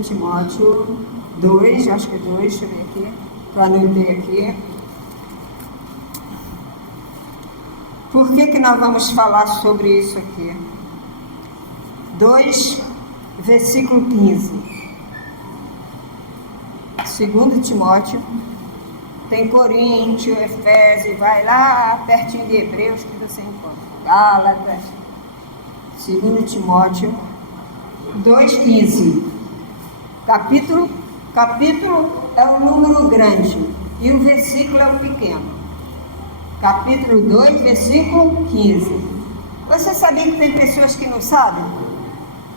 2 Timóteo 2, acho que é 2, deixa eu ver aqui, eu anotei aqui. Por que nós vamos falar sobre isso aqui? 2, versículo 15. 2 Timóteo, tem Coríntios, Efésios, vai lá pertinho de Hebreus que você encontra. Gálatas, 2 Timóteo 2,15. Capítulo é um número grande e o versículo é um pequeno. Capítulo 2, versículo 15. Você sabia que tem pessoas que não sabem?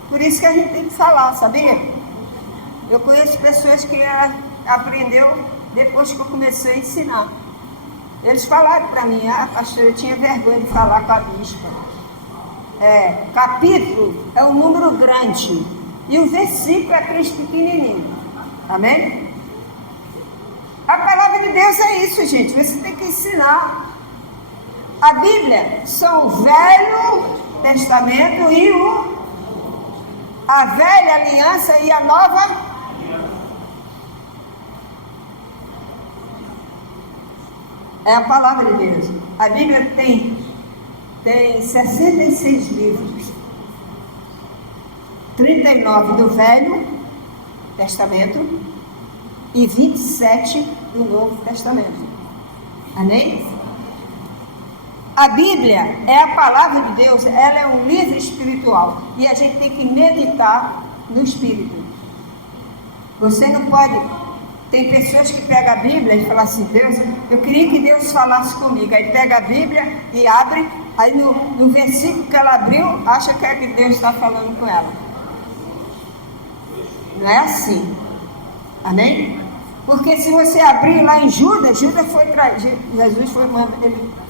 Por isso que a gente tem que falar, sabia? Eu conheço pessoas que aprendeu depois que eu comecei a ensinar. Eles falaram para mim, pastor, eu tinha vergonha de falar com a bispa. Capítulo é um número grande e o versículo é aqueles pequenininho. Amém? A palavra de Deus é isso, gente. Você tem que ensinar. A Bíblia são o Velho Testamento e a Velha Aliança e a Nova. É a palavra de Deus. A Bíblia tem 66 livros. 39 do Velho Testamento e 27 do Novo Testamento. Amém? A Bíblia é a palavra de Deus, ela é um livro espiritual e a gente tem que meditar no Espírito. Você não pode... Tem pessoas que pegam a Bíblia e falam assim, Deus, eu queria que Deus falasse comigo. Aí pega a Bíblia e abre, aí no versículo que ela abriu, acha que é que Deus está falando com ela. Não é assim. Amém? Porque se você abrir lá em Judas, Jesus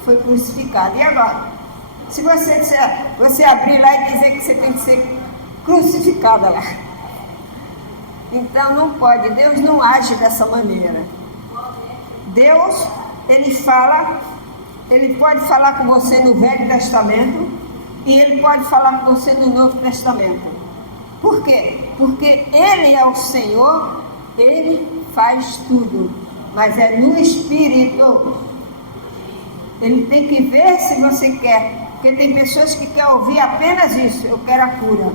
foi crucificado. E agora? Se você abrir lá e dizer que você tem que ser crucificada lá. Então não pode, Deus não age dessa maneira. Deus, Ele pode falar com você no Velho Testamento e Ele pode falar com você no Novo Testamento. Por quê? Porque Ele é o Senhor, Ele faz tudo, mas é no Espírito. Ele tem que ver se você quer, porque tem pessoas que querem ouvir apenas isso, eu quero a cura.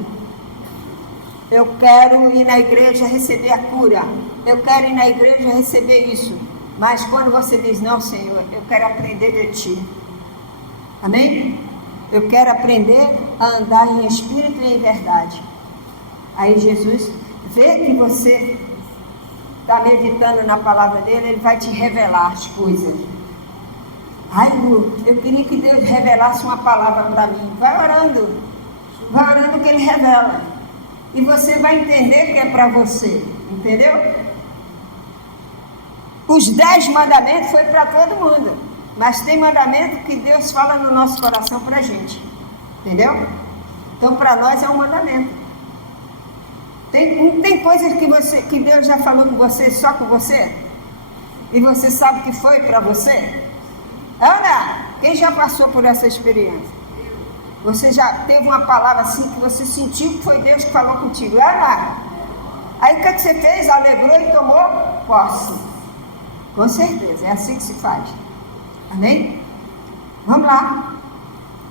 Eu quero ir na igreja receber a cura. Eu quero ir na igreja receber isso. Mas quando você diz, não, Senhor, eu quero aprender de Ti. Amém? Eu quero aprender a andar em espírito e em verdade. Aí Jesus vê que você está meditando na palavra dele, Ele vai te revelar as coisas. Ai, Lu, eu queria que Deus revelasse uma palavra para mim. Vai orando que Ele revela. E você vai entender que é para você, entendeu? Os 10 mandamentos foi para todo mundo, mas tem mandamento que Deus fala no nosso coração para a gente, entendeu? Então para nós é um mandamento. Tem coisas que Deus já falou com você, só com você, e você sabe que foi para você? Ana, quem já passou por essa experiência? Você já teve uma palavra assim que você sentiu que foi Deus que falou contigo. Aí o que você fez? Alegrou e tomou posse. Com certeza, é assim que se faz. Amém? Vamos lá.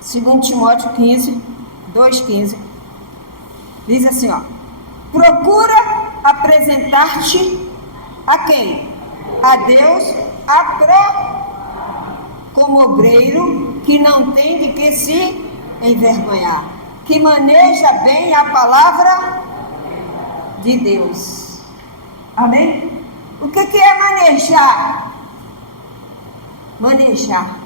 2 Timóteo 2,15. Diz assim, ó. Procura apresentar-te a quem? A Deus, como obreiro que não tem de que se envergonhar, que maneja bem a palavra de Deus. Amém? O que é manejar? Manejar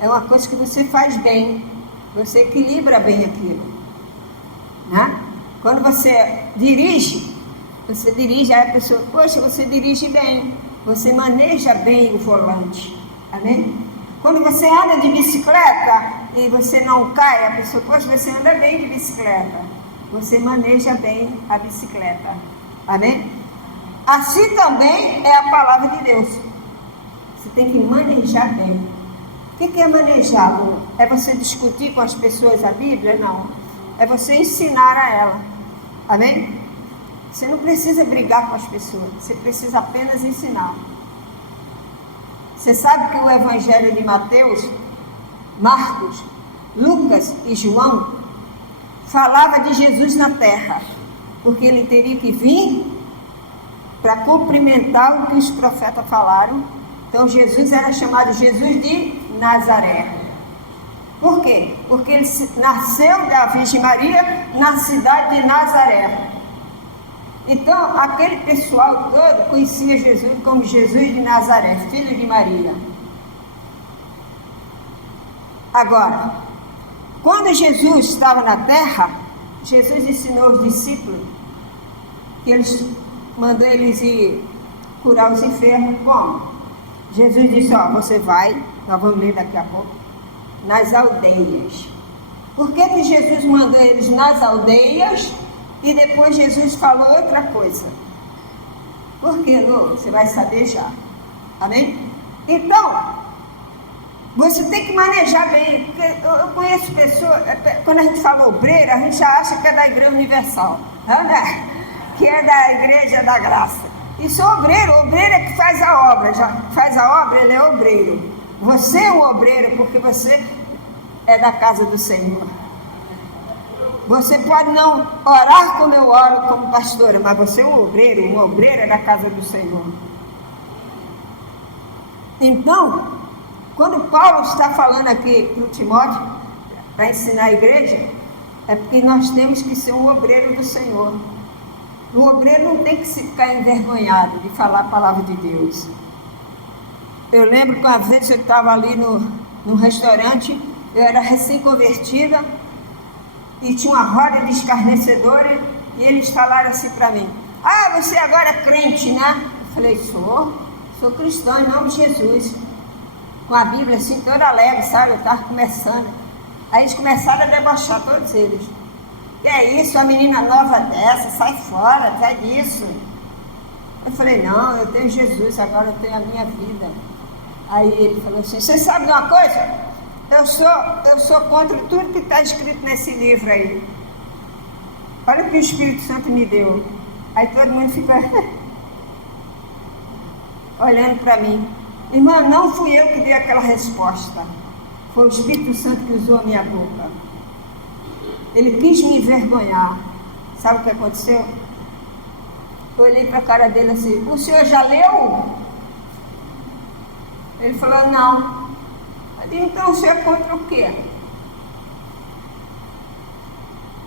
é uma coisa que você faz bem, você equilibra bem aquilo, né? Quando você dirige, aí a pessoa, poxa, você dirige bem, você maneja bem o volante. Amém? Quando você anda de bicicleta e você não cai, a pessoa, poxa, você anda bem de bicicleta. Você maneja bem a bicicleta. Amém? Assim também é a palavra de Deus. Você tem que manejar bem. O que é manejar? É você discutir com as pessoas a Bíblia? Não. É você ensinar a ela. Amém? Você não precisa brigar com as pessoas, você precisa apenas ensinar. Você sabe que o Evangelho de Mateus, Marcos, Lucas e João falava de Jesus na terra, porque ele teria que vir para cumprimentar o que os profetas falaram. Então Jesus era chamado Jesus de Nazaré. Por quê? Porque ele nasceu da Virgem Maria na cidade de Nazaré. Então aquele pessoal todo conhecia Jesus como Jesus de Nazaré, filho de Maria. Agora, quando Jesus estava na terra, Jesus ensinou os discípulos que mandou eles ir curar os enfermos. Como? Jesus disse, você vai, nós vamos ler daqui a pouco, nas aldeias. Por que Jesus mandou eles nas aldeias e depois Jesus falou outra coisa? Por quê, Lu? Você vai saber já. Amém? Então, você tem que manejar bem, porque eu conheço pessoas, quando a gente fala obreira, a gente já acha que é da Igreja Universal, né? Que é da Igreja da Graça. Isso é obreiro é que faz a obra, já faz a obra, ele é obreiro. Você é um obreiro porque você é da casa do Senhor. Você pode não orar como eu oro como pastora, mas você é um obreiro é da casa do Senhor. Então, quando Paulo está falando aqui para o Timóteo, para ensinar a igreja, é porque nós temos que ser um obreiro do Senhor. O obreiro não tem que ficar envergonhado de falar a palavra de Deus. Eu lembro que uma vez eu estava ali no restaurante, eu era recém-convertida, e tinha uma roda de escarnecedores, e eles falaram assim para mim, você agora é crente, né? Eu falei, sou cristão em nome de Jesus. Com a Bíblia assim, toda alegre, sabe? Eu estava começando. Aí eles começaram a debochar, todos eles. Que é isso, uma menina nova dessa, sai fora, sai disso. Eu falei, não, eu tenho Jesus, agora eu tenho a minha vida. Aí ele falou assim, você sabe de uma coisa? Eu sou contra tudo que está escrito nesse livro aí. Olha o que o Espírito Santo me deu. Aí todo mundo fica olhando para mim. Irmã, não fui eu que dei aquela resposta. Foi o Espírito Santo que usou a minha boca. Ele quis me envergonhar. Sabe o que aconteceu? Eu olhei para a cara dele assim, o senhor já leu? Ele falou, não. Eu disse, então o senhor é contra o quê?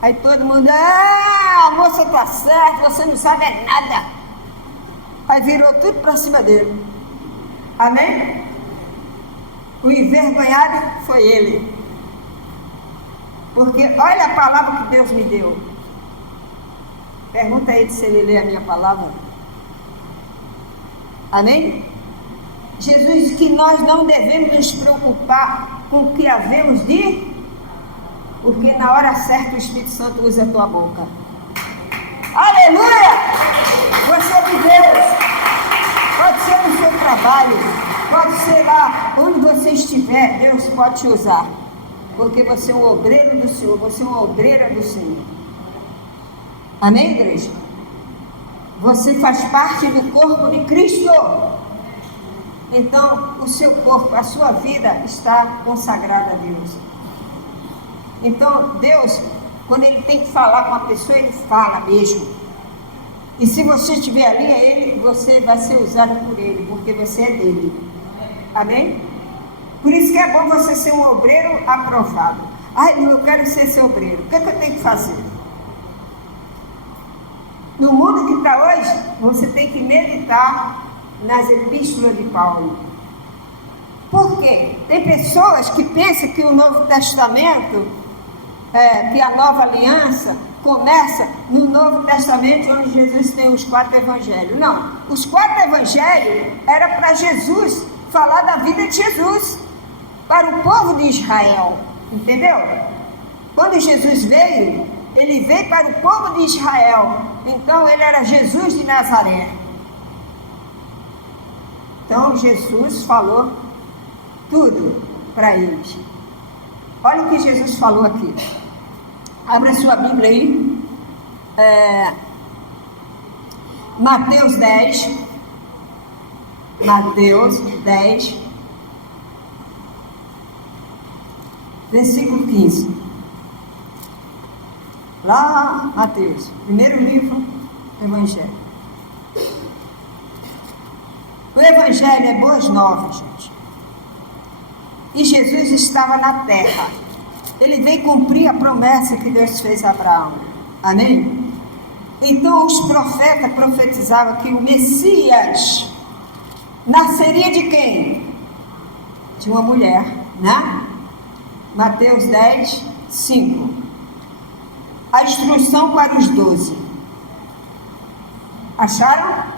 Aí todo mundo, a moça está certa, você não sabe nada. Aí virou tudo para cima dele. Amém? O envergonhado foi ele. Porque olha a palavra que Deus me deu. Pergunta a ele se ele lê a minha palavra. Amém? Jesus disse que nós não devemos nos preocupar com o que havemos de, porque na hora certa o Espírito Santo usa a tua boca. Aleluia! Você é de Deus. Pode ser no seu trabalho, pode ser lá onde você estiver, Deus pode te usar. Porque você é um obreiro do Senhor, você é uma obreira do Senhor. Amém, igreja? Você faz parte do corpo de Cristo. Então, o seu corpo, a sua vida está consagrada a Deus. Então, Deus, quando Ele tem que falar com a pessoa, Ele fala mesmo. E se você estiver ali, você vai ser usado por Ele, porque você é dele. Amém? Por isso que é bom você ser um obreiro aprovado. Eu quero ser seu obreiro. O que é que eu tenho que fazer? No mundo que está hoje, você tem que meditar nas epístolas de Paulo. Por quê? Tem pessoas que pensam que o Novo Testamento, que a nova aliança, começa no Novo Testamento, onde Jesus tem os 4 evangelhos. Não, os 4 evangelhos era para Jesus falar da vida de Jesus, para o povo de Israel, entendeu? Quando Jesus veio, ele veio para o povo de Israel, então ele era Jesus de Nazaré. Então Jesus falou tudo para eles. Olha o que Jesus falou aqui. Abra sua Bíblia aí. Mateus 10, versículo 15. Lá, Mateus, primeiro livro do Evangelho. O Evangelho é boas novas, gente. E Jesus estava na terra. Ele veio cumprir a promessa que Deus fez a Abraão. Amém? Então os profetas profetizavam que o Messias nasceria de quem? De uma mulher, né? Mateus 10, 5. A instrução para os 12. Acharam?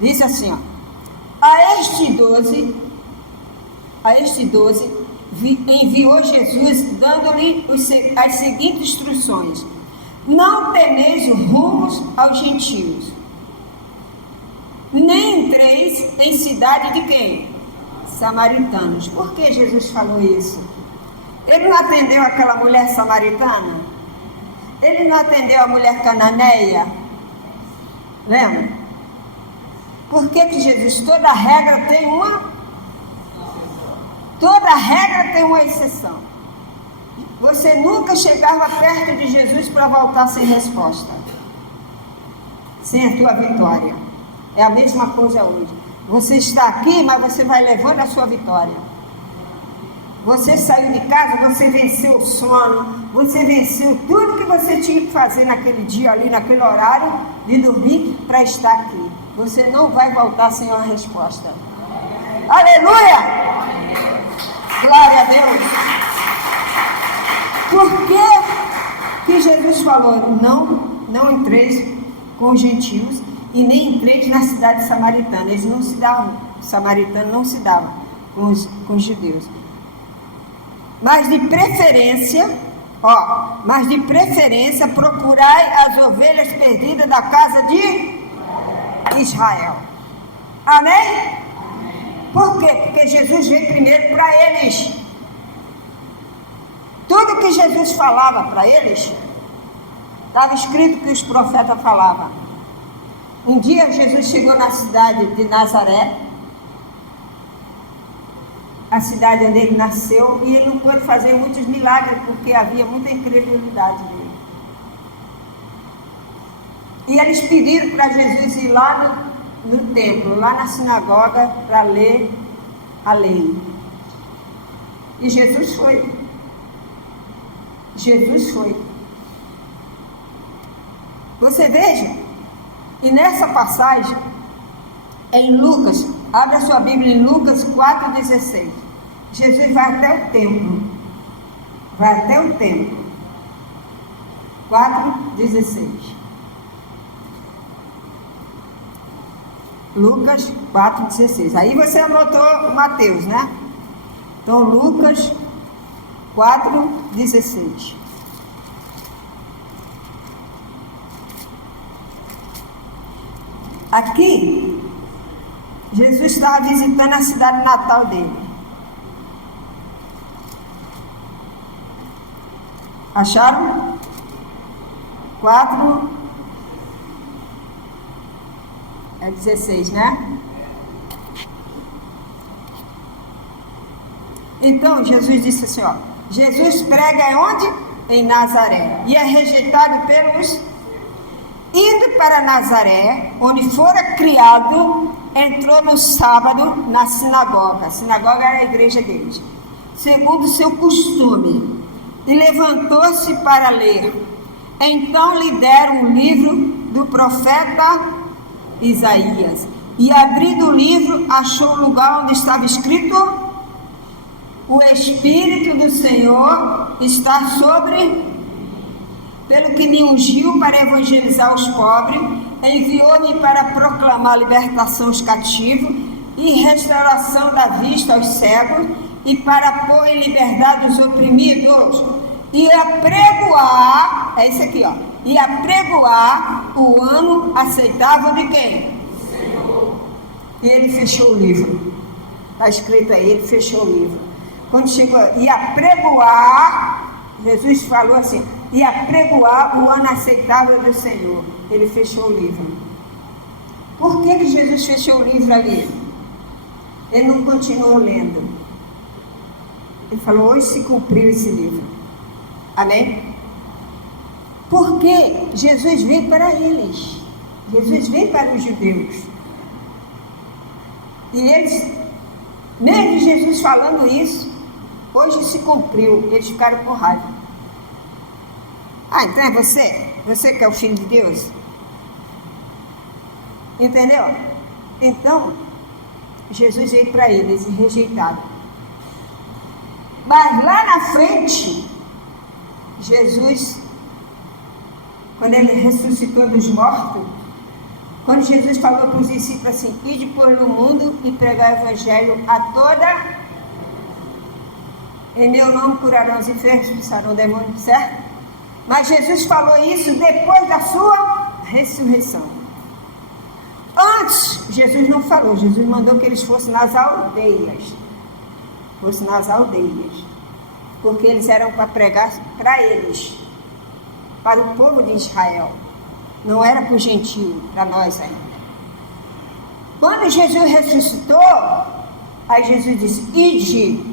Diz assim, ó. A este 12 enviou Jesus, dando-lhe as seguintes instruções: não temeis rumos aos gentios, nem entreis em cidade de quem? Samaritanos. Por que Jesus falou isso? Ele não atendeu aquela mulher samaritana? Ele não atendeu a mulher cananeia? Lembra? Por que Jesus, toda regra tem uma exceção. Você nunca chegava perto de Jesus para voltar sem resposta, sem a tua vitória. É a mesma coisa hoje. Você está aqui, mas você vai levando a sua vitória. Você saiu de casa, você venceu o sono, você venceu tudo que você tinha que fazer naquele dia ali, naquele horário de dormir para estar aqui. Você não vai voltar sem uma resposta. Aleluia! Glória a Deus! Por que Jesus falou, não entreis com os gentios e nem entreis na cidade samaritana? Eles não se davam, o samaritano não se dava com os judeus. Mas de preferência, procurai as ovelhas perdidas da casa de Israel. Amém? Por quê? Porque Jesus veio primeiro para eles. Tudo que Jesus falava para eles, estava escrito que os profetas falavam. Um dia Jesus chegou na cidade de Nazaré, a cidade onde ele nasceu, e ele não pôde fazer muitos milagres, porque havia muita incredulidade nele. E eles pediram para Jesus ir lá no templo, lá na sinagoga, para ler a lei. E Jesus foi. Você veja, e nessa passagem, em Lucas, abra sua Bíblia em Lucas 4,16. Jesus vai até o templo. 4,16. Lucas 4,16. Aí você anotou Mateus, né? Então, Lucas 4,16. Aqui, Jesus estava visitando a cidade natal dele. Acharam? 4:16, né? Então, Jesus disse assim, ó. Jesus prega onde? Em Nazaré. E é rejeitado pelos... Indo para Nazaré, onde fora criado, entrou no sábado na sinagoga. A sinagoga era a igreja deles, segundo o seu costume, e levantou-se para ler. Então lhe deram o livro do profeta Isaías, e abrindo o livro, achou o lugar onde estava escrito: o Espírito do Senhor está sobre... pelo que me ungiu para evangelizar os pobres, enviou-me para proclamar a libertação aos cativos e restauração da vista aos cegos, e para pôr em liberdade os oprimidos, e apregoar, é isso aqui, ó, e apregoar o ano aceitável de quem? Senhor. E ele fechou o livro. Está escrito aí, ele fechou o livro. Quando chegou, e apregoar, Jesus falou assim: e apregoar o ano aceitável do Senhor. Ele fechou o livro. Por que Jesus fechou o livro ali? Ele não continuou lendo. Ele falou, hoje se cumpriu esse livro. Amém? Porque Jesus veio para eles. Jesus veio para os judeus. E eles, mesmo Jesus falando isso, hoje se cumpriu. Eles ficaram com raiva. Ah, então é você? Você que é o Filho de Deus? Entendeu? Então, Jesus veio para eles e rejeitaram. Mas lá na frente, Jesus, quando ele ressuscitou dos mortos, quando Jesus falou para os discípulos assim, ide por no mundo e pregar o evangelho a toda, em meu nome curarão os enfermos, expulsarão demônios, certo? Mas Jesus falou isso depois da sua ressurreição. Antes, Jesus não falou, Jesus mandou que eles fossem nas aldeias. Fossem nas aldeias. Porque eles eram para pregar para eles, para o povo de Israel. Não era para o gentio, para nós ainda. Quando Jesus ressuscitou, aí Jesus disse, ide,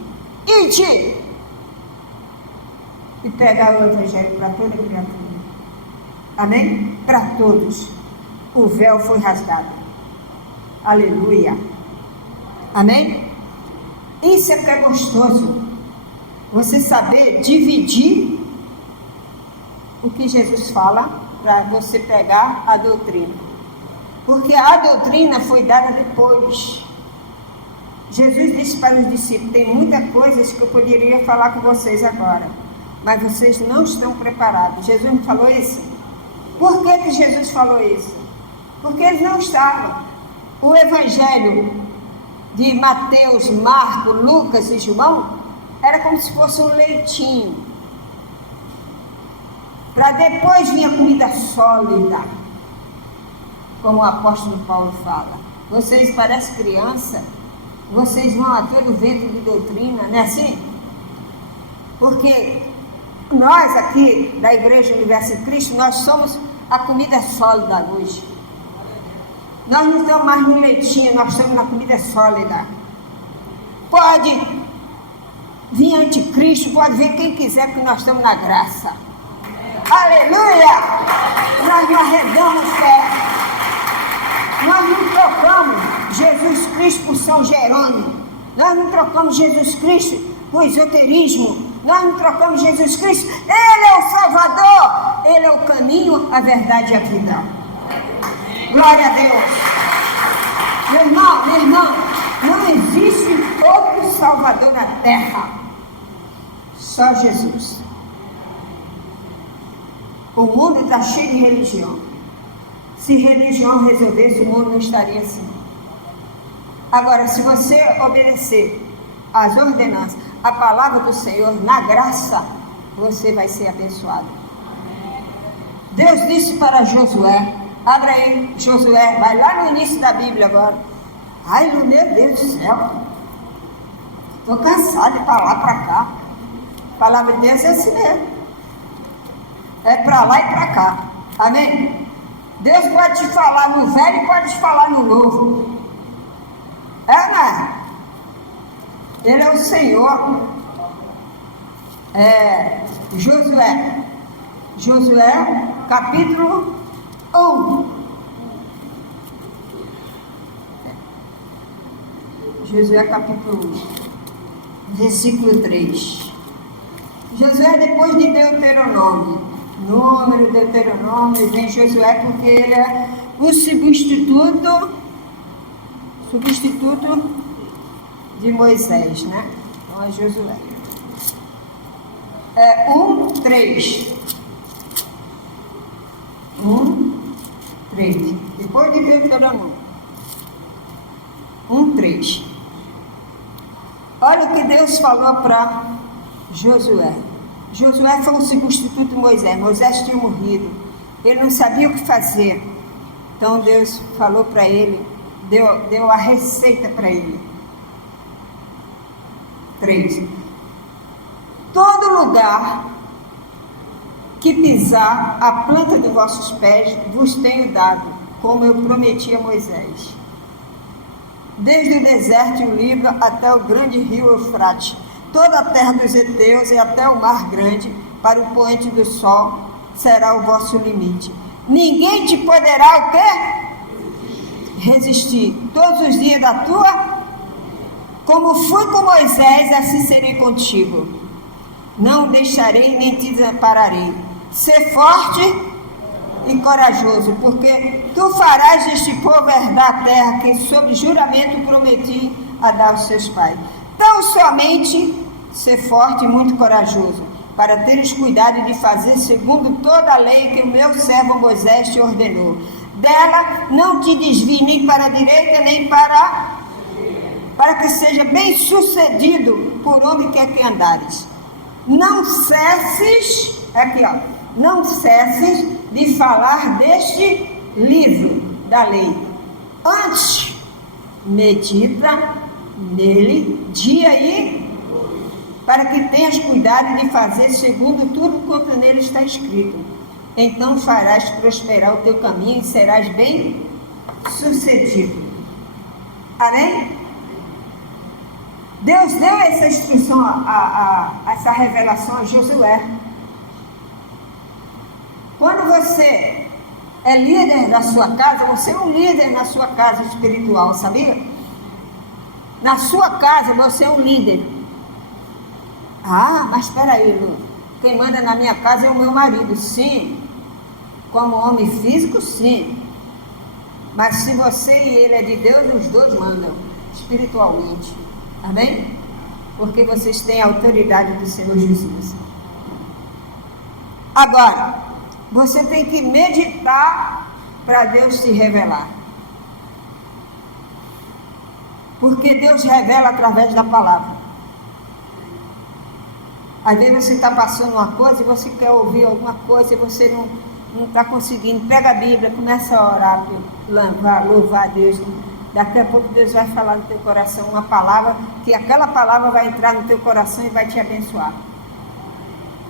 e pregar o evangelho para toda criatura. Amém? Para todos. O véu foi rasgado. Aleluia. Amém? Isso é que é gostoso. Você saber dividir o que Jesus fala para você pegar a doutrina. Porque a doutrina foi dada depois. Jesus disse para os discípulos, tem muitas coisas que eu poderia falar com vocês agora, mas vocês não estão preparados. Jesus não falou isso? Por que Jesus falou isso? Porque eles não estavam. O evangelho de Mateus, Marcos, Lucas e João era como se fosse um leitinho. Para depois vir a comida sólida, como o apóstolo Paulo fala. Vocês parecem criança, vocês vão a todo vento de doutrina, não é assim? Porque nós aqui da Igreja Universo em Cristo, nós somos a comida sólida hoje. Nós não estamos mais no leitinho, nós estamos na comida sólida. Pode vir anticristo, pode vir quem quiser, porque nós estamos na graça. Aleluia! Nós não arredamos fé. Nós não trocamos Jesus Cristo por São Jerônimo. Nós não trocamos Jesus Cristo por esoterismo. Nós não trocamos Jesus Cristo. Ele é o Salvador. Ele é o caminho, a verdade e a vida. Glória a Deus. Meu irmão, não existe outro Salvador na terra. Só Jesus. O mundo está cheio de religião. Se religião resolvesse, o mundo não estaria assim. Agora, se você obedecer às ordenanças, a palavra do Senhor, na graça, você vai ser abençoado. Deus disse para Josué, abre aí, Josué, vai lá no início da Bíblia agora. Ai, meu Deus do céu, estou cansado de ir para lá, para cá. A palavra de Deus é assim mesmo. É para lá e para cá. Amém? Deus pode te falar no velho e pode te falar no novo. É, né? Ele é o Senhor. Josué, capítulo 1. Josué, capítulo 1, versículo 3. Josué, depois de Deuteronômio. Número, Deuteronômio, vem Josué porque ele é o substituto de Moisés, né? Então é Josué. 1:3. 1:3. Depois de Deuteronômio. 1:3. Olha o que Deus falou para Josué. Josué foi o substituto de Moisés. Moisés tinha morrido. Ele não sabia o que fazer. Então Deus falou para ele, deu a receita para ele. 3. Todo lugar que pisar a planta dos vossos pés vos tenho dado, como eu prometi a Moisés. Desde o deserto e o Líbano até o grande rio Eufrates, toda a terra dos heteus e até o mar grande, para o poente do sol, será o vosso limite. Ninguém te poderá o quê? Resistir. Todos os dias da tua, como fui com Moisés, assim serei contigo. Não deixarei nem te desampararei. Ser forte e corajoso, porque tu farás deste povo herdar a terra que sob juramento prometi a dar aos seus pais. Tão somente ser forte e muito corajoso, para teres cuidado de fazer segundo toda a lei que o meu servo Moisés te ordenou. Dela não te desvie nem para a direita nem para que seja bem sucedido por onde quer que andares. Não cesses, aqui ó, não cesses de falar deste livro da lei. Antes, medita nele dia e para que tenhas cuidado de fazer segundo tudo quanto nele está escrito. Então farás prosperar o teu caminho e serás bem sucedido. Amém? Deus deu essa instrução, essa revelação a Josué. Quando você é líder da sua casa, você é um líder na sua casa espiritual, sabia? Na sua casa você é um líder. Ah, mas espera aí, Lu. Quem manda na minha casa é o meu marido. Sim. Como homem físico, sim. Mas se você e ele é de Deus, os dois mandam espiritualmente. Amém? Porque vocês têm a autoridade do Senhor Jesus. Agora, você tem que meditar para Deus se revelar. Porque Deus revela através da palavra. Às vezes você está passando uma coisa e você quer ouvir alguma coisa e você não está conseguindo. Pega a Bíblia, começa a orar, louvar a Deus. Daqui a pouco Deus vai falar no teu coração uma palavra, que aquela palavra vai entrar no teu coração e vai te abençoar.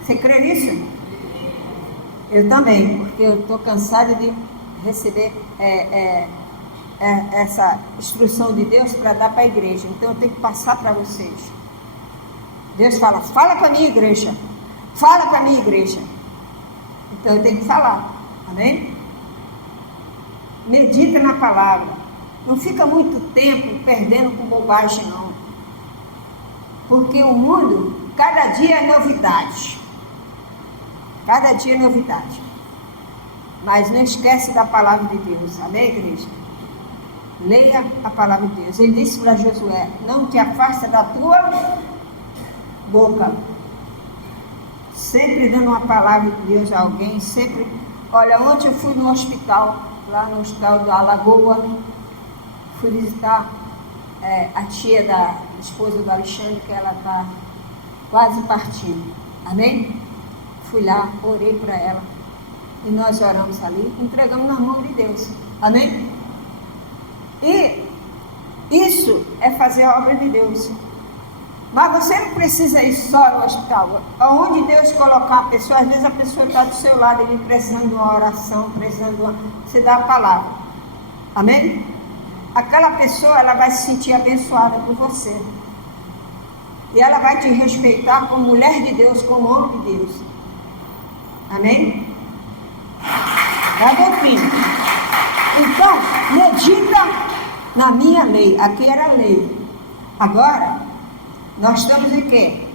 Você crê nisso? Eu também, porque eu estou cansada de receber essa instrução de Deus para dar para a igreja. Então eu tenho que passar para vocês. Deus fala para a minha igreja. Fala para a minha igreja. Então eu tenho que falar. Amém? Medita na palavra. Não fica muito tempo perdendo com bobagem, não. Porque o mundo, cada dia é novidade. Cada dia é novidade. Mas não esquece da palavra de Deus. Amém, igreja? Leia a palavra de Deus. Ele disse para Josué: não te afasta da tua boca. Sempre dando uma palavra de Deus a alguém. Sempre. Olha, ontem eu fui no hospital, lá no hospital da Lagoa. Fui visitar a tia da esposa do Alexandre, que ela está quase partindo. Amém? Fui lá, orei para ela. E nós oramos ali, entregamos na mão de Deus. Amém? E isso é fazer a obra de Deus. Mas você não precisa ir só no hospital. Aonde Deus colocar a pessoa, às vezes a pessoa está do seu lado, ele precisando de uma oração, precisando de uma... Você dá a palavra. Amém? Aquela pessoa, ela vai se sentir abençoada por você. E ela vai te respeitar como mulher de Deus, como homem de Deus. Amém? É a doutrina. Então, medita na minha lei. Aqui era a lei. Agora, nós estamos em quê?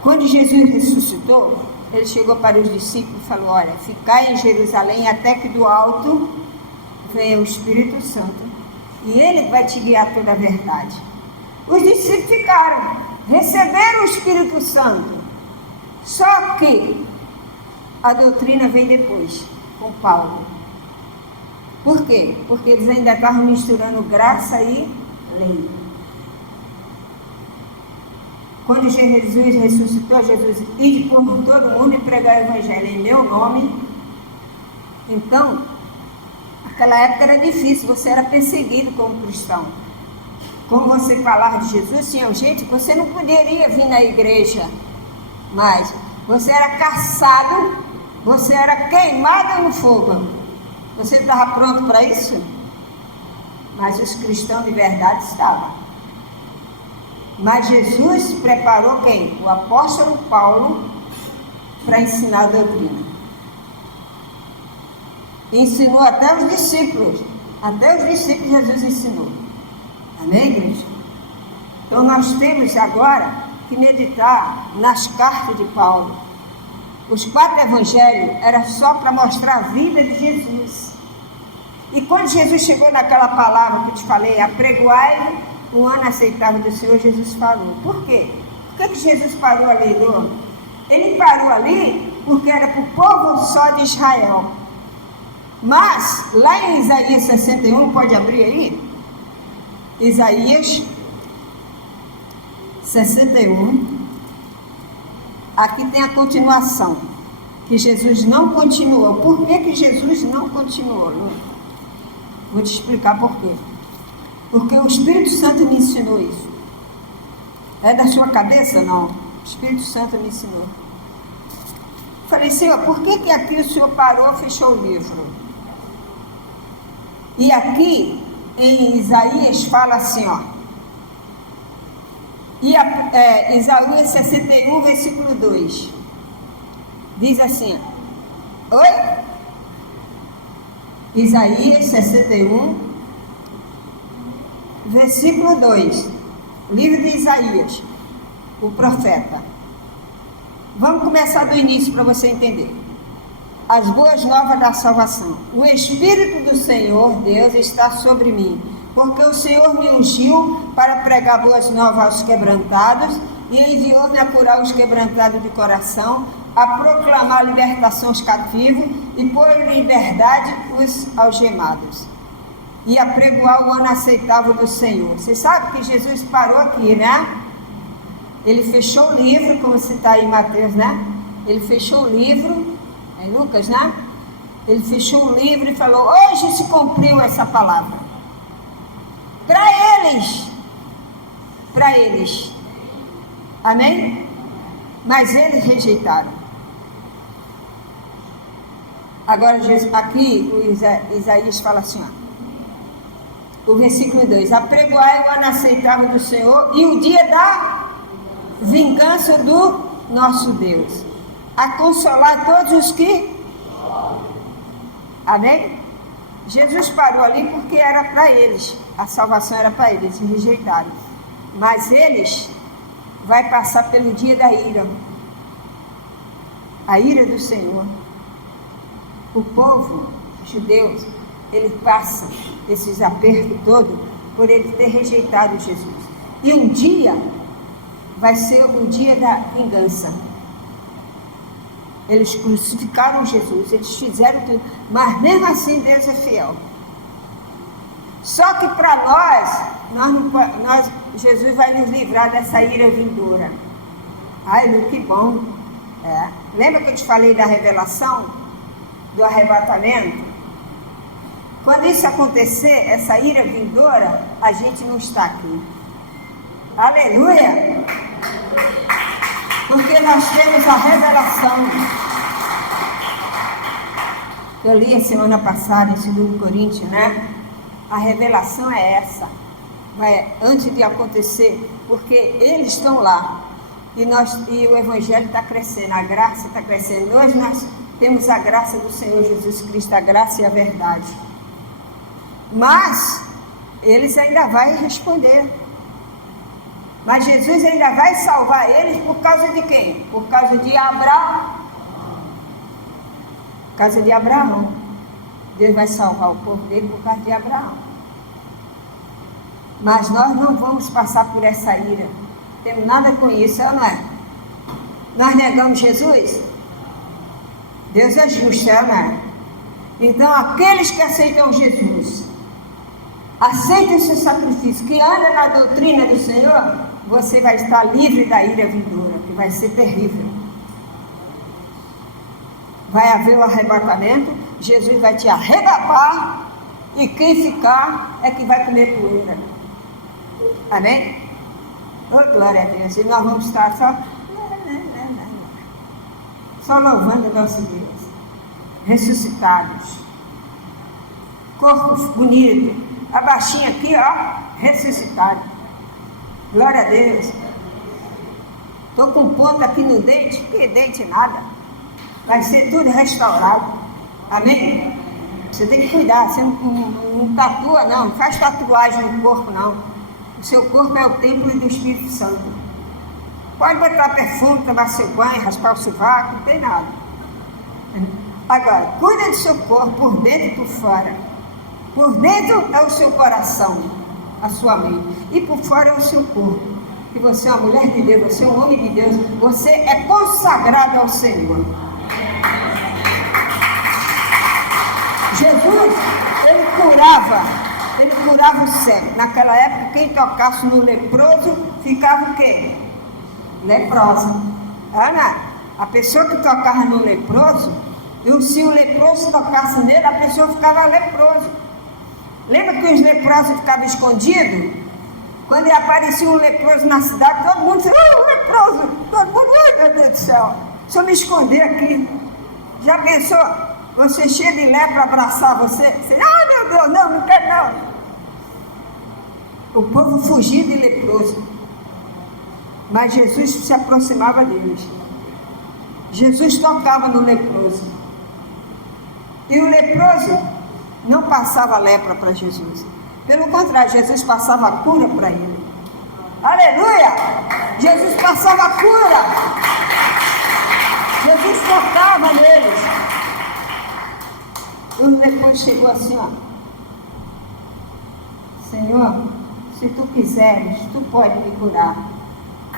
Quando Jesus ressuscitou, ele chegou para os discípulos e falou: olha, ficai em Jerusalém até que do alto venha o Espírito Santo. E ele vai te guiar toda a verdade. Os discípulos ficaram, receberam o Espírito Santo. Só que a doutrina vem depois, com Paulo. Por quê? Porque eles ainda estavam misturando graça e lei. Quando Jesus ressuscitou, Jesus ide por todo mundo e pregar o Evangelho em meu nome. Então, naquela época era difícil, você era perseguido como cristão. Como você falava de Jesus, tinha gente que você não poderia vir na igreja mais. você era caçado, você era queimado no fogo. Você estava pronto para isso? Mas os cristãos de verdade estavam. Mas Jesus preparou quem? O apóstolo Paulo para ensinar a doutrina. Ensinou até os discípulos. Até os discípulos Jesus ensinou. Amém, igreja? Então nós temos agora que meditar nas cartas de Paulo. Os 4 evangelhos era só para mostrar a vida de Jesus. E quando Jesus chegou naquela palavra que eu te falei, apregoai o ano aceitável do Senhor, Jesus falou. Por quê? Por que Jesus parou ali, Lô? Ele parou ali porque era para o povo só de Israel. Mas, lá em Isaías 61, pode abrir aí? Isaías 61. Aqui tem a continuação, que Jesus não continuou. Por que Jesus não continuou, Lu? Vou te explicar por quê. Porque o Espírito Santo me ensinou isso. É da sua cabeça? Não. O Espírito Santo me ensinou. Falei, Senhor, por que aqui o Senhor parou e fechou o livro? E aqui, em Isaías, fala assim, ó. Isaías 61, versículo 2. Diz assim, oi? Isaías 61, versículo 2. Livro de Isaías, o profeta. Vamos começar do início para você entender. As boas novas da salvação. O Espírito do Senhor, Deus, está sobre mim, porque o Senhor me ungiu para pregar boas novas aos quebrantados e enviou-me a curar os quebrantados de coração, a proclamar a libertação aos cativos e pôr em liberdade os algemados, e a pregoar o ano aceitável do Senhor. Você sabe que Jesus parou aqui, né? Ele fechou o livro, como você está aí em Mateus, né? Ele fechou o livro, em Lucas, né? Ele fechou o livro e falou, hoje se cumpriu essa palavra. Para eles, amém? Mas eles rejeitaram. Agora, aqui, o Isaías fala assim, ó, o versículo 2, apregoai o ano aceitável do Senhor e o dia da vingança do nosso Deus, a consolar todos os que, amém? Jesus parou ali porque era para eles, a salvação era para eles, eles rejeitaram. Mas eles vai passar pelo dia da ira, a ira do Senhor. O povo judeu, ele passa esses apertos todos por ele ter rejeitado Jesus. E um dia vai ser o dia da vingança. Eles crucificaram Jesus, eles fizeram tudo, mas mesmo assim Deus é fiel. Só que para nós, Jesus vai nos livrar dessa ira vindoura. Ai, Lu, que bom. Lembra que eu te falei da revelação, do arrebatamento? Quando isso acontecer, essa ira vindoura, a gente não está aqui. Aleluia! Porque nós temos a revelação. Eu li a semana passada em 2 Coríntios, né? A revelação é essa. Antes de acontecer, porque eles estão lá. E o Evangelho está crescendo, a graça está crescendo. Nós temos a graça do Senhor Jesus Cristo, a graça e a verdade. Mas eles ainda vão responder. Mas Jesus ainda vai salvar eles por causa de quem? Por causa de Abraão. Por causa de Abraão. Deus vai salvar o povo dele por causa de Abraão. Mas nós não vamos passar por essa ira. Não temos nada com isso, não é? Nós negamos Jesus? Deus é justo, não é? Então, aqueles que aceitam Jesus, aceitem o seu sacrifício, que anda na doutrina do Senhor, você vai estar livre da ira vindoura, que vai ser terrível. Vai haver o arrebatamento, Jesus vai te arrebatar, e quem ficar é que vai comer poeira. Amém? Oh, glória a Deus. E nós vamos estar só Só louvando o nosso Deus. Ressuscitados. Corpo bonito. A baixinha aqui, ó, ressuscitado. Glória a Deus. Estou com ponto aqui no dente. Que dente nada. Vai ser tudo restaurado. Amém? Você tem que cuidar. Você não tatua, não. Não faz tatuagem no corpo, não. O seu corpo é o templo do Espírito Santo. Pode botar perfume, tomar seu banho, raspar o sovaco, não tem nada. Agora, cuida do seu corpo por dentro e por fora. Por dentro é o seu coração, a sua mente. E por fora é o seu corpo. Que você é uma mulher de Deus, você é um homem de Deus. Você é consagrado ao Senhor. Jesus, ele curava o cego. Naquela época, quem tocasse no leproso, ficava o quê? Leprosa. Ana, a pessoa que tocava no leproso, e se o leproso tocasse nele, a pessoa ficava leproso. Lembra que os leprosos ficavam escondidos? Quando aparecia um leproso na cidade, todo mundo dizia, leproso! Todo mundo, ai meu Deus do céu, deixa eu me esconder aqui. Já pensou? Você cheio de lepra abraçar você? Você, meu Deus, não quero não. O povo fugia de leproso. Mas Jesus se aproximava deles. Jesus tocava no leproso. E o leproso não passava lepra para Jesus. Pelo contrário, Jesus passava a cura para ele. Aleluia! Jesus passava a cura. Jesus tocava neles. O leproso chegou assim, ó. Senhor, se tu quiseres, tu pode me curar.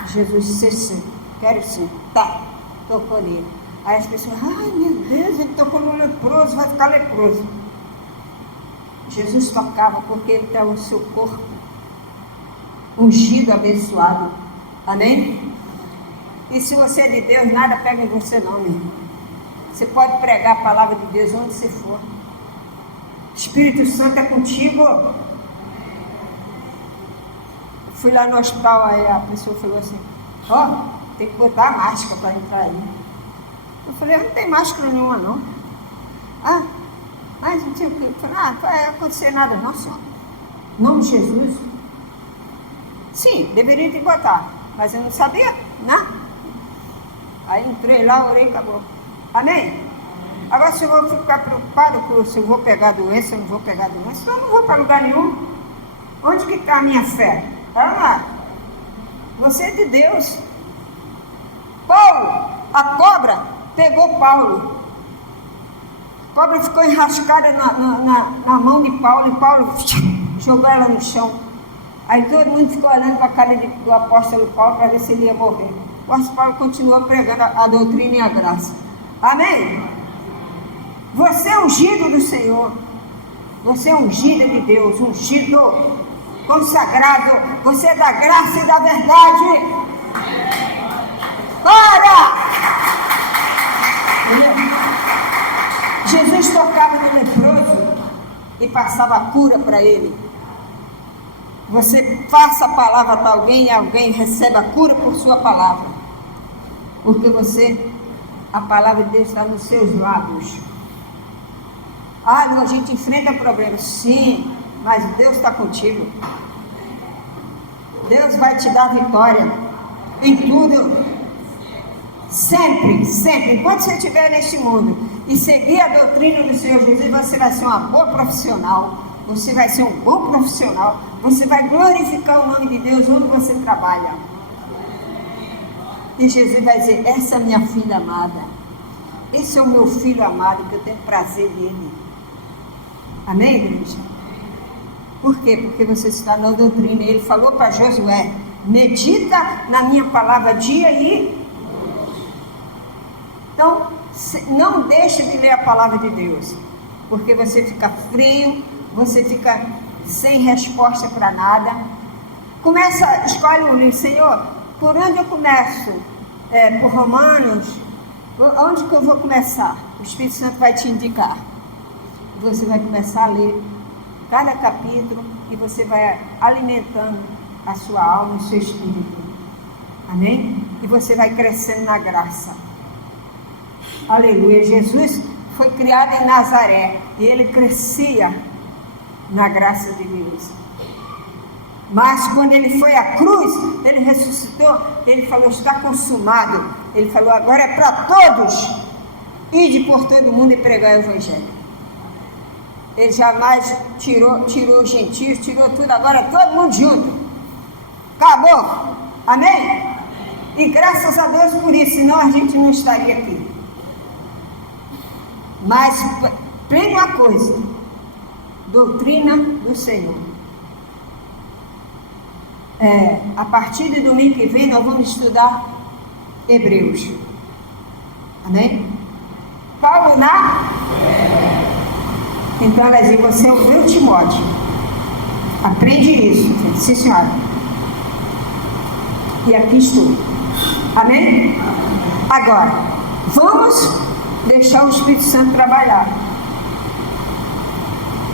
Jesus disse sim, quero sim. Tá, tocou nele. Aí as pessoas, ai meu Deus, ele tocou no leproso, vai ficar leproso. Jesus tocava porque ele está o seu corpo ungido, abençoado. Amém? E se você é de Deus, nada pega em você não, meu irmão. Você pode pregar a palavra de Deus onde você for. O Espírito Santo é contigo. Fui lá no hospital, aí a pessoa falou assim, tem que botar a máscara para entrar aí. Eu falei, não tem máscara nenhuma não. Mas não tinha o que. Eu falei, não vai acontecer nada não, senhor. Em nome de Jesus. Sim, deveria te botar, mas eu não sabia, né? Aí entrei lá, orei e acabou. Amém? Agora se eu vou ficar preocupado se eu vou pegar doença, eu não vou pegar doença, eu não vou para lugar nenhum. Onde que está a minha fé? Lá. Você é de Deus. Paulo, a cobra pegou Paulo. A cobra ficou enrascada na mão de Paulo, e Paulo jogou ela no chão. Aí todo mundo ficou olhando para a cara do apóstolo Paulo para ver se ele ia morrer. O apóstolo Paulo continuou pregando a doutrina e a graça. Amém? Você é ungido do Senhor. Você é ungida de Deus, ungido, consagrado. Você é da graça e da verdade. Para! Jesus tocava no leproso e passava a cura para ele. Você passa a palavra para alguém e alguém recebe a cura por sua palavra. Porque a palavra de Deus está nos seus lábios. A gente enfrenta problemas, sim, mas Deus está contigo. Deus vai te dar vitória em tudo. Sempre, sempre, enquanto você estiver neste mundo e seguir a doutrina do Senhor Jesus, você vai ser uma boa profissional, você vai ser um bom profissional, você vai glorificar o nome de Deus onde você trabalha. E Jesus vai dizer, essa é minha filha amada, esse é o meu filho amado, que eu tenho prazer nele. Amém, igreja? Por quê? Porque você está na doutrina. Ele falou para Josué, medita na minha palavra dia e... Então, não deixe de ler a palavra de Deus, porque você fica frio, você fica sem resposta para nada. Escolhe um livro, Senhor, por onde eu começo? Por Romanos? Onde que eu vou começar? O Espírito Santo vai te indicar. Você vai começar a ler cada capítulo e você vai alimentando a sua alma e o seu espírito. Amém? E você vai crescendo na graça. Aleluia. Jesus foi criado em Nazaré e ele crescia na graça de Deus. Mas quando ele foi à cruz, ele ressuscitou, ele falou, está consumado. Ele falou, agora é para todos. Ide por todo mundo e pregar o evangelho. Ele jamais tirou os gentios, tirou tudo, agora todo mundo junto. Acabou. Amém? E graças a Deus por isso, senão a gente não estaria aqui. Mas prende uma coisa, doutrina do Senhor. A partir do domingo que vem nós vamos estudar Hebreus. Amém? Paulo Então ela diz, você ouviu Timóteo. Aprende isso. Sim, senhora. E aqui estou. Amém? Agora, vamos deixar o Espírito Santo trabalhar.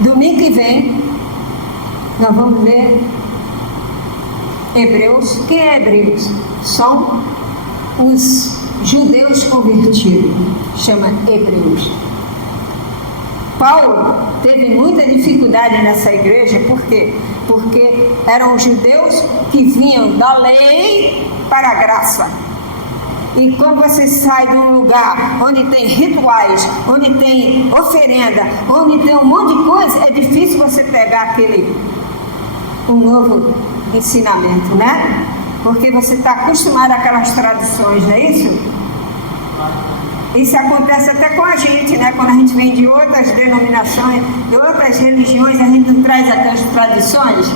Domingo que vem nós vamos ver Hebreus. Quem é Hebreus? São os judeus convertidos. Chama Hebreus. Paulo teve muita dificuldade nessa igreja. Por quê? Porque eram judeus que vinham da lei para a graça. E quando você sai de um lugar onde tem rituais, onde tem oferenda, onde tem um monte de coisa, é difícil você pegar um novo ensinamento, né? Porque você está acostumado àquelas tradições, não é isso? Isso acontece até com a gente, né? Quando a gente vem de outras denominações, de outras religiões, a gente não traz aquelas tradições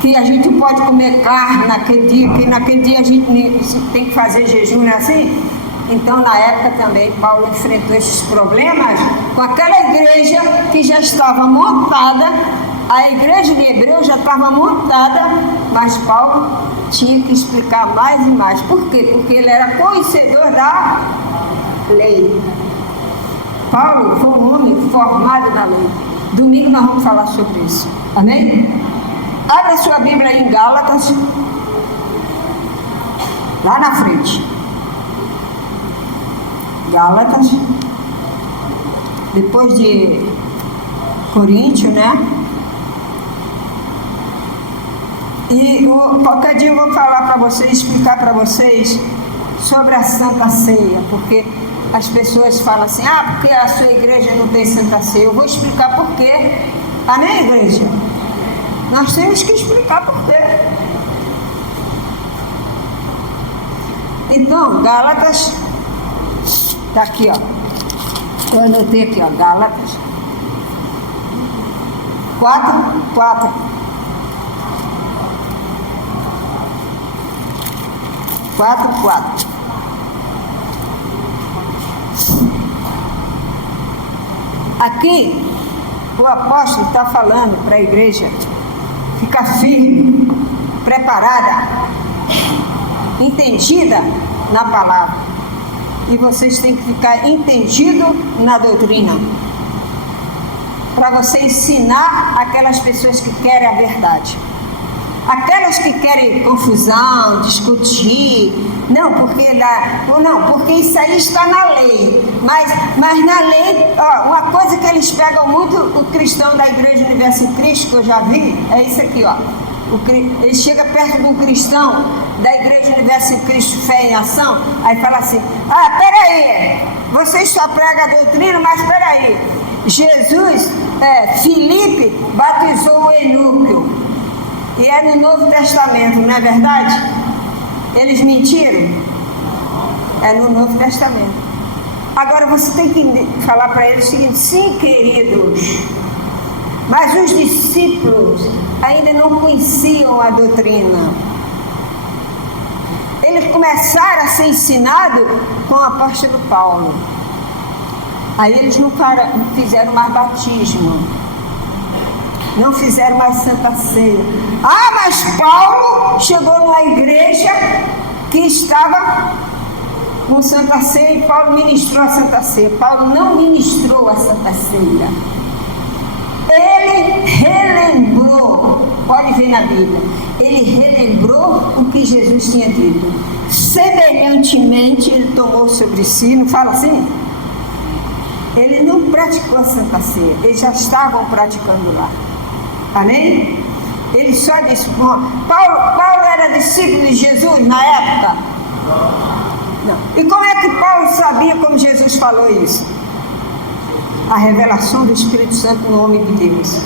que a gente pode comer carne naquele dia, que naquele dia a gente tem que fazer jejum, não é assim? Então, na época também, Paulo enfrentou esses problemas com aquela igreja que já estava montada. A igreja de Hebreus já estava montada, mas Paulo tinha que explicar mais e mais. Por quê? Porque ele era conhecedor da lei. Paulo foi um homem formado na lei. Domingo nós vamos falar sobre isso. Amém? Abra a sua Bíblia aí em Gálatas, lá na frente. Gálatas, depois de Coríntios, né? E qualquer dia eu vou falar para vocês, explicar para vocês sobre a Santa Ceia, porque as pessoas falam assim, porque a sua igreja não tem Santa Ceia. Eu vou explicar por quê. Amém, igreja? Nós temos que explicar por quê. Então, Gálatas, está aqui, ó. Eu anotei aqui, ó, Gálatas 4:4. Aqui, o apóstolo está falando para a igreja ficar firme, preparada, entendida na palavra. E vocês têm que ficar entendido na doutrina, para você ensinar aquelas pessoas que querem a verdade. Aquelas que querem confusão, discutir, porque isso aí está na lei. Mas na lei, uma coisa que eles pegam muito, o cristão da Igreja Universo em Cristo, que eu já vi, é isso aqui, ó. Ele chega perto de um cristão da Igreja Universo em Cristo, Fé em Ação, aí fala assim, peraí, vocês só pregam a doutrina, mas peraí, Jesus, Filipe batizou o Eunuco. E é no Novo Testamento, não é verdade? Eles mentiram? É no Novo Testamento. Agora você tem que falar para eles o seguinte, sim, queridos, mas os discípulos ainda não conheciam a doutrina. Eles começaram a ser ensinados com o apóstolo Paulo. Aí eles não fizeram mais batismo. Não fizeram mais Santa Ceia. Mas Paulo chegou numa igreja que estava com Santa Ceia e Paulo ministrou a Santa Ceia. Paulo não ministrou a Santa Ceia. Ele relembrou. Pode ver tem na Bíblia. Ele relembrou o que Jesus tinha dito. Semelhantemente, ele tomou sobre si, não fala assim? Ele não praticou a Santa Ceia, eles já estavam praticando lá. Amém? Ele só disse, Paulo era discípulo de Jesus na época? Não. E como é que Paulo sabia como Jesus falou isso? A revelação do Espírito Santo no homem de Deus.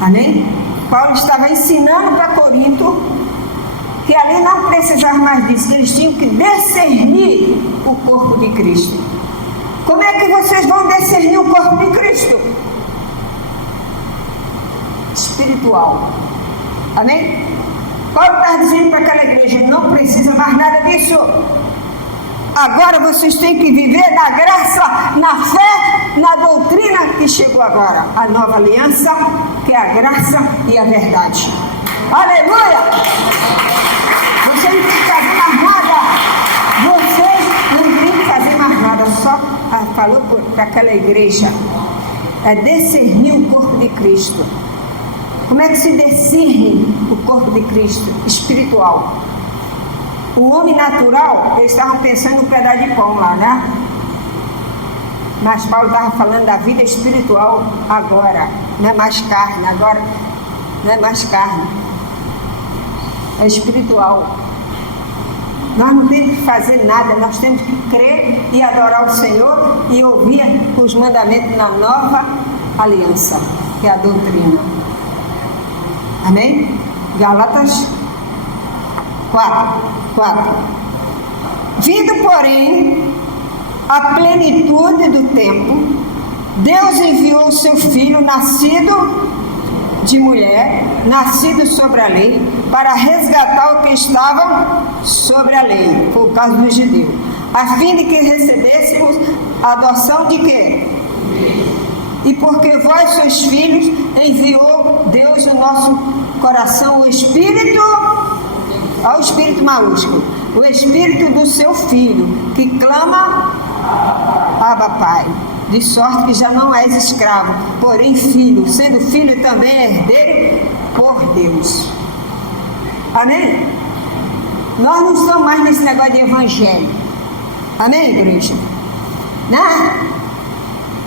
Amém? Paulo estava ensinando para Corinto que ali não precisava mais disso, que eles tinham que discernir o corpo de Cristo. Como é que vocês vão discernir o corpo de Cristo? Espiritual. Amém? Paulo está dizendo para aquela igreja, não precisa mais nada disso. Agora vocês têm que viver na graça, na fé, na doutrina que chegou agora. A nova aliança, que é a graça e a verdade. Aleluia! Vocês não têm que fazer mais nada. Vocês não têm que fazer mais nada. Só falou para aquela igreja. É discernir o corpo de Cristo. Como é que se discerne o corpo de Cristo? Espiritual. O homem natural, eles estavam pensando no pedaço de pão lá, né? Mas Paulo estava falando da vida espiritual agora. Não é mais carne, agora não é mais carne. É espiritual. Nós não temos que fazer nada, nós temos que crer e adorar o Senhor e ouvir os mandamentos na nova aliança, que é a doutrina. Amém? Gálatas 4. Vindo, porém, a plenitude do tempo, Deus enviou o seu Filho, nascido de mulher, nascido sobre a lei, para resgatar o que estava sobre a lei, por causa dos judeus, a fim de que recebêssemos a adoção de quê? E porque vós sois filhos, enviou Deus no nosso coração o Espírito, ao Espírito maiúsculo, o Espírito do seu Filho, que clama, Abba Pai, de sorte que já não és escravo, porém filho, sendo filho também herdeiro por Deus. Amém? Nós não estamos mais nesse negócio de evangelho. Amém, igreja? Né?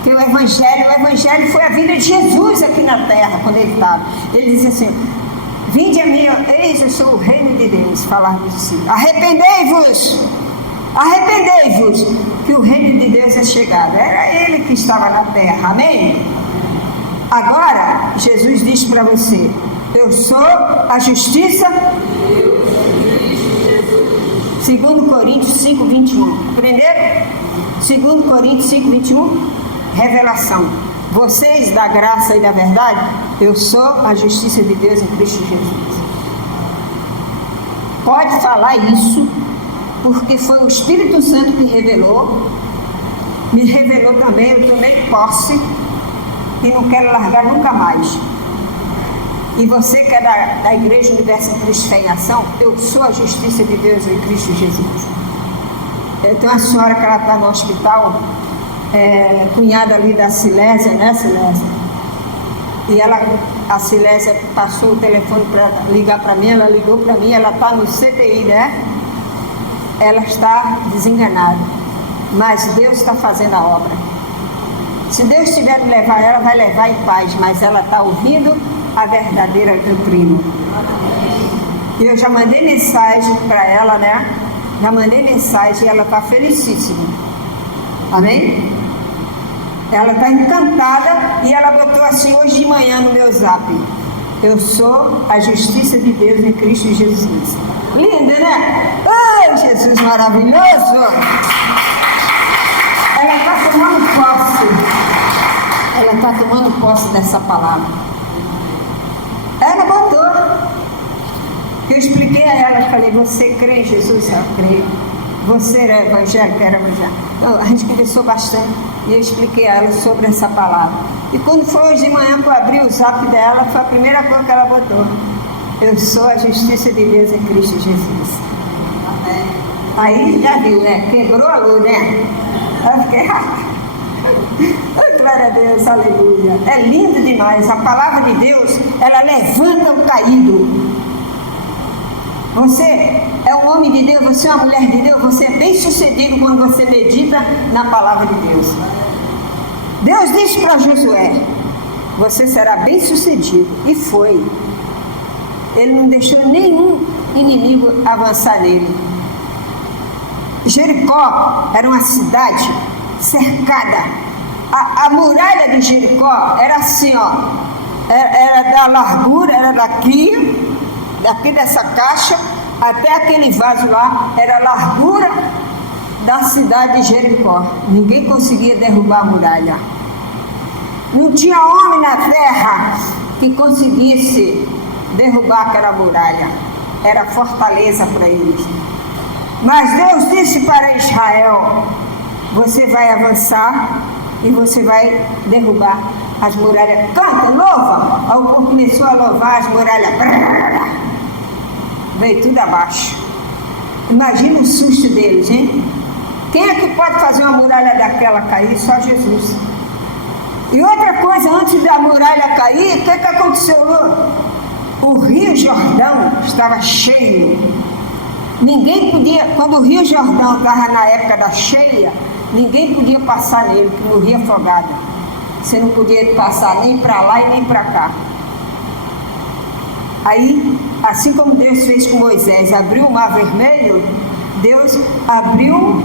Porque o evangelho foi a vida de Jesus aqui na terra, quando ele estava. Ele dizia assim, vinde a mim, eis eu sou o reino de Deus, falar assim, arrependei-vos, que o reino de Deus é chegado. Era ele que estava na terra, amém? Agora, Jesus diz para você, eu sou a justiça, 2 Coríntios 5, 21, aprenderam? 2 Coríntios 5, 21, revelação, vocês da graça e da verdade, eu sou a justiça de Deus em Cristo Jesus. Pode falar isso, porque foi o Espírito Santo que revelou, me revelou também, eu tomei posse e não quero largar nunca mais. E você que é da Igreja Universo Cristo Fé em Ação, eu sou a justiça de Deus em Cristo Jesus. Eu tenho uma senhora que ela está no hospital, cunhada ali da Silésia, né, Silésia? E a Silésia passou o telefone para ligar para mim, ela ligou para mim, ela está no CTI, né? Ela está desenganada, mas Deus está fazendo a obra. Se Deus tiver de levar ela, vai levar em paz, mas ela está ouvindo a verdadeira doutrina. E eu já mandei mensagem para ela, né? Já mandei mensagem e ela está felicíssima. Amém? Ela está encantada e ela botou assim hoje de manhã no meu zap, eu sou a justiça de Deus em Cristo Jesus. Linda, né? Ai, Jesus maravilhoso! Ela está tomando posse dessa palavra. Ela botou. Eu expliquei a ela, falei, você crê em Jesus? Ela crê. Você era evangélica? Era evangélica. Então, a gente conversou bastante e eu expliquei a ela sobre essa palavra. E quando foi hoje de manhã que eu abri o zap dela, foi a primeira coisa que ela botou. Eu sou a justiça de Deus em Cristo Jesus. Aí já viu, né? Quebrou a luz, né? Eu fiquei, eu glória a Deus, aleluia. É lindo demais. A palavra de Deus, ela levanta o caído. Você é um homem de Deus, você é uma mulher de Deus, você é bem sucedido quando você medita na palavra de Deus. Deus disse para Josué: você será bem sucedido. E foi. Ele não deixou nenhum inimigo avançar nele. Jericó era uma cidade cercada. A muralha de Jericó era assim, ó. Era da largura, era daqui dessa caixa até aquele vaso lá, era a largura da cidade de Jericó. Ninguém conseguia derrubar a muralha. Não tinha homem na terra que conseguisse derrubar aquela muralha. Era fortaleza para eles. Mas Deus disse para Israel: você vai avançar e você vai derrubar as muralhas. Canta, louva. Aí o povo começou a louvar as muralhas. Veio tudo abaixo. Imagina o susto deles, hein? Quem é que pode fazer uma muralha daquela cair? Só Jesus. E outra coisa, antes da muralha cair, o que aconteceu lá? O Rio Jordão estava cheio. Ninguém podia, quando o Rio Jordão estava na época da cheia, ninguém podia passar nele, porque morria afogado. Você não podia passar nem para lá e nem para cá. Aí, assim como Deus fez com Moisés, abriu o Mar Vermelho, Deus abriu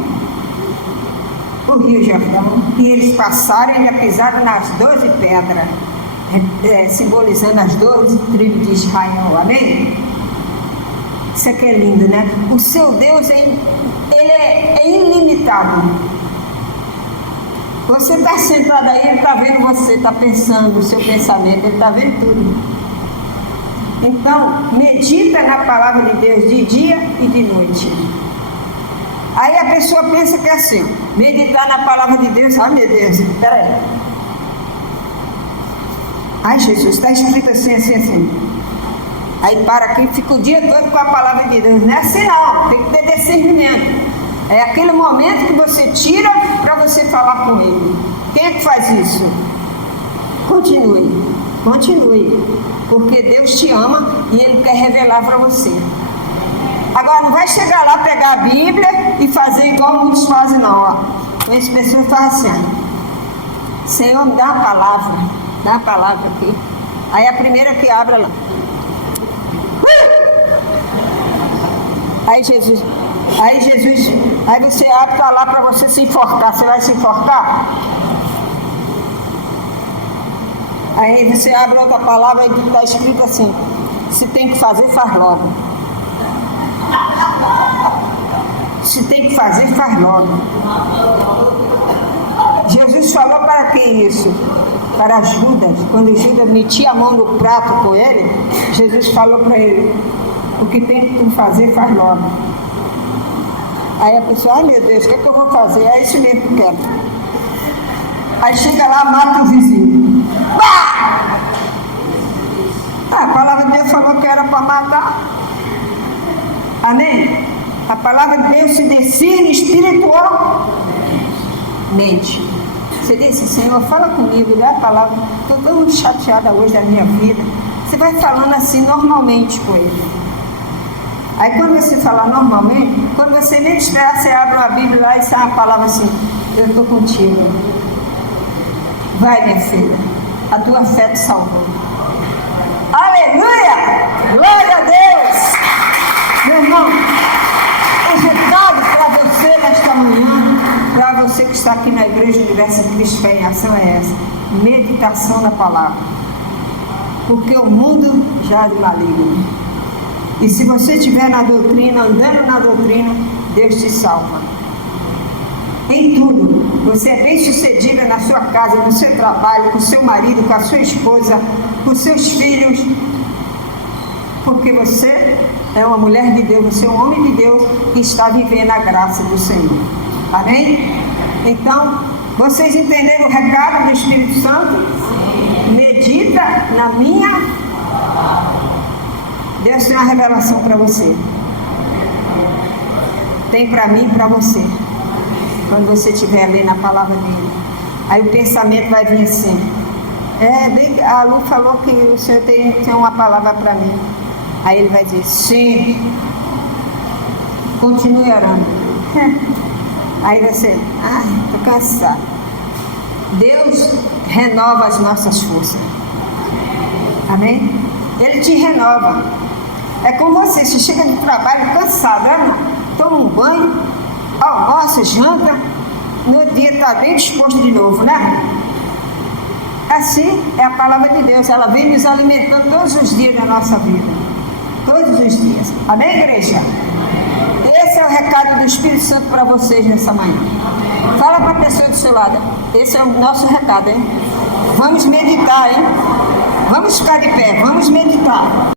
o Rio Jordão e eles passaram e ainda pisaram nas 12 pedras, simbolizando as 12 tribos de Israel. Amém? Isso aqui é lindo, né? O seu Deus ele é ilimitado. Você está sentado aí, ele está vendo você, está pensando o seu pensamento, ele está vendo tudo. Então, medita na palavra de Deus de dia e de noite. Aí a pessoa pensa que é assim, meditar na palavra de Deus, ai meu Deus, peraí. Ai Jesus, está escrito assim, assim, assim. Aí para aqui, fica o dia todo com a palavra de Deus. Não é assim não, tem que ter discernimento. É aquele momento que você tira para você falar com ele. Quem é que faz isso? Continue, porque Deus te ama e Ele quer revelar para você. Agora, não vai chegar lá, pegar a Bíblia e fazer igual muitos fazem não, ó. As pessoas fazem assim: Senhor, me dá uma palavra aqui. Aí a primeira que abre lá. Aí você abre, tá lá para você se enforcar. Você vai se enforcar? Aí você abre outra palavra e está escrito assim: se tem que fazer, faz logo. Se tem que fazer, faz logo. Jesus falou para quem isso? Para Judas. Quando Judas metia a mão no prato com ele, Jesus falou para ele: o que tem que fazer, faz logo. Aí a pessoa: ai meu Deus, o que é que eu vou fazer? É isso mesmo que eu quero. Aí chega lá, mata o vizinho. Bah! A palavra de Deus falou que era para matar. Amém? A palavra de Deus se decide espiritualmente. Você disse: Senhor, fala comigo, dá a palavra. Estou tão chateada hoje da minha vida. Você vai falando assim normalmente com ele. Aí quando você falar normalmente, quando você nem esperar, você abre uma Bíblia lá e sai uma palavra assim: eu estou contigo. Vai, minha filha, a tua fé te salvou. Aleluia! Glória a Deus! Meu irmão, o recado para você nesta manhã, para você que está aqui na Igreja Universo Cristo Fé em Ação, é essa: meditação na palavra. Porque o mundo já é maligno. E se você estiver na doutrina, andando na doutrina, Deus te salva. Em tudo. Você é bem sucedida na sua casa, no seu trabalho, com o seu marido, com a sua esposa, com seus filhos. Porque você é uma mulher de Deus, você é um homem de Deus que está vivendo a graça do Senhor. Amém? Então, vocês entenderam o recado do Espírito Santo? Medita na minha. Deus tem uma revelação para você. Tem para mim e para você. Quando você estiver lendo a palavra dele. Aí o pensamento vai vir assim. A Lu falou que o Senhor tem uma palavra para mim. Aí ele vai dizer, sim. Continue orando. Aí você, estou cansado. Deus renova as nossas forças. Amém? Ele te renova. É com você chega do trabalho cansado, toma um banho, almoça, janta, no dia está bem disposto de novo, né? Assim é a palavra de Deus, ela vem nos alimentando todos os dias da nossa vida. Todos os dias. Amém, igreja? Esse é o recado do Espírito Santo para vocês nessa manhã. Fala para a pessoa do seu lado. Esse é o nosso recado, hein? Vamos meditar, hein? Vamos ficar de pé, vamos meditar.